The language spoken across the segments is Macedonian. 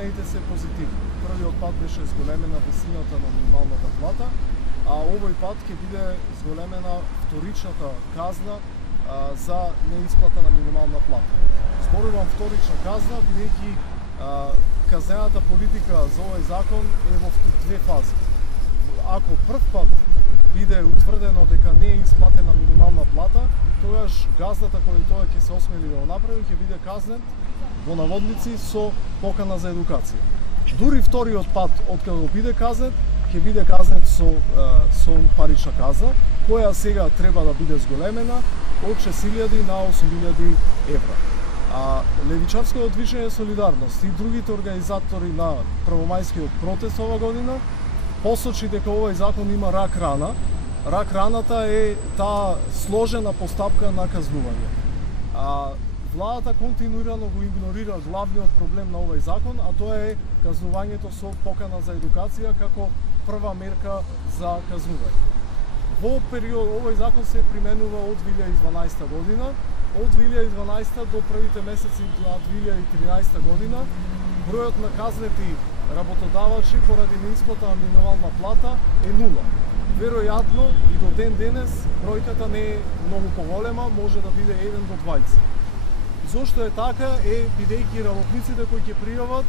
промените се позитивни. Првиот пат беше зголемена висината на минималната плата, а овој пат ќе биде зголемена вторичната казна за неисплата на минимална плата. Зборувам вторична казна, бидејќи казнената политика за овој закон е во две фази. Ако прв пат биде утврдено дека не е исплатена минимална плата, тогаш газдата кој тоа ќе се осмели да го направи ќе биде казнет во наводници со покана за едукација. Дури вториот пат откаде го биде казнет, ќе биде казнет со парична казна, која сега треба да биде зголемена од 6.000 на 8.000 евра. Левичарското движење Солидарност и другите организатори на првомајскиот протест ова година посочи дека овој закон има рак рана. Рак раната е таа сложена постапка на казнување. Владата континуирано го игнорира главниот проблем на овој закон, а тоа е казнувањето со покана за едукација како прва мерка за казнување. Во период овој закон се применува од 2012 година. Од 2012 до првите месеци на 2013 година бројот на казнети работодавачи поради неисплата на минимална плата е нула. Веројатно и до ден денес бројката не е многу поголема, може да биде 1 до 20. Зошто е така е бидејќи работниците кои ќе пријават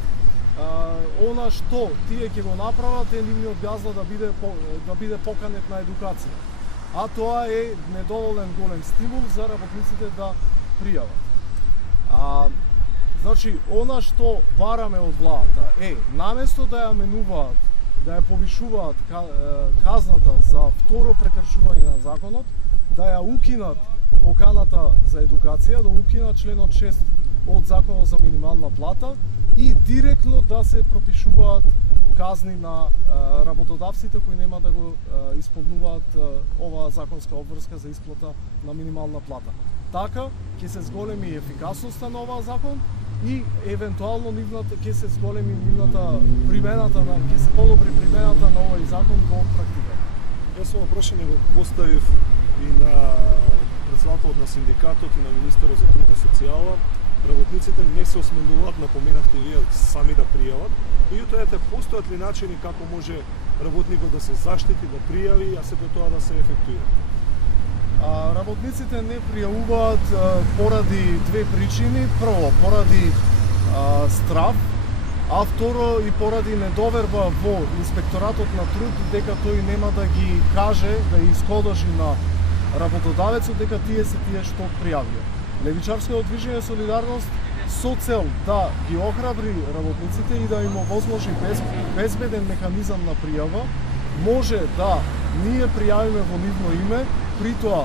она што тие ќе го направат е нивниот газда да биде поканет на едукација. А тоа е недоволен голем стимул за работниците да пријават. Значи, она што бараме од владата е, наместо да ја менуваат, да ја повишуваат казната за второ прекршување на законот, да ја укинат поканата за едукација, да укинат членот 6 од законот за минимална плата и директно да се пропишуваат казни на работодавците кои нема да го исполнуваат оваа законска обврска за исплата на минимална плата. Така ќе се зголеми ефикасноста на оваа закон и евентуално ќе се зголеми ќе се подобри примената на овој закон во практика. Јас ова прашање го поставив и на председателот на синдикатот и на министерот за труд и социјала. Работниците не се осмелуваат, напоменавте вие, сами да пријават. Меѓутоа, постојат ли начини како може работникот да се заштити, да пријави, а сето тоа да се ефектуира? Работниците не пријавуваат поради две причини. Прво, поради страв, а второ и поради недоверба во инспекторатот на труд дека тој нема да ги каже, да ги искодоши на работодавецот дека тие се тие што пријавија. Левичарското движење Солидарност со цел да ги охрабри работниците и да им овозможи безбеден механизам на пријава, може да ние пријавиме во нивно име, при тоа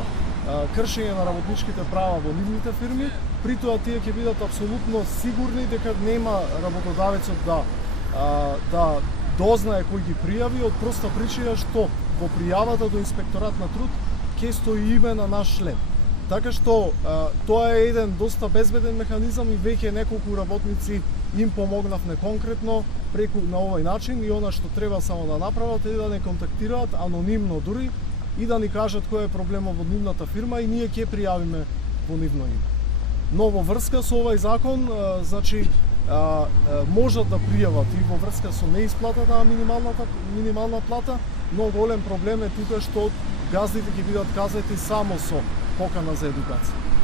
кршење на работничките права во нивните фирми, при тоа тие ќе бидат апсолутно сигурни дека нема работодавецот да дознае кој ги пријави, од проста причина што во пријавата до инспекторат на труд ќе стои име на наш член. Така што тоа е еден доста безбеден механизам и веќе неколку работници им помогнавме конкретно преку на овој начин и она што треба само да направат е да не контактираат анонимно дури и да ни кажат кој е проблемот во нивната фирма и ние ќе пријавиме во нивно име. Но во врска со овој закон, значи можат да пријават и во врска со неисплатата на минимална плата, но голем проблем е тука што газдите ќе бидат казнети само со покана за едукација.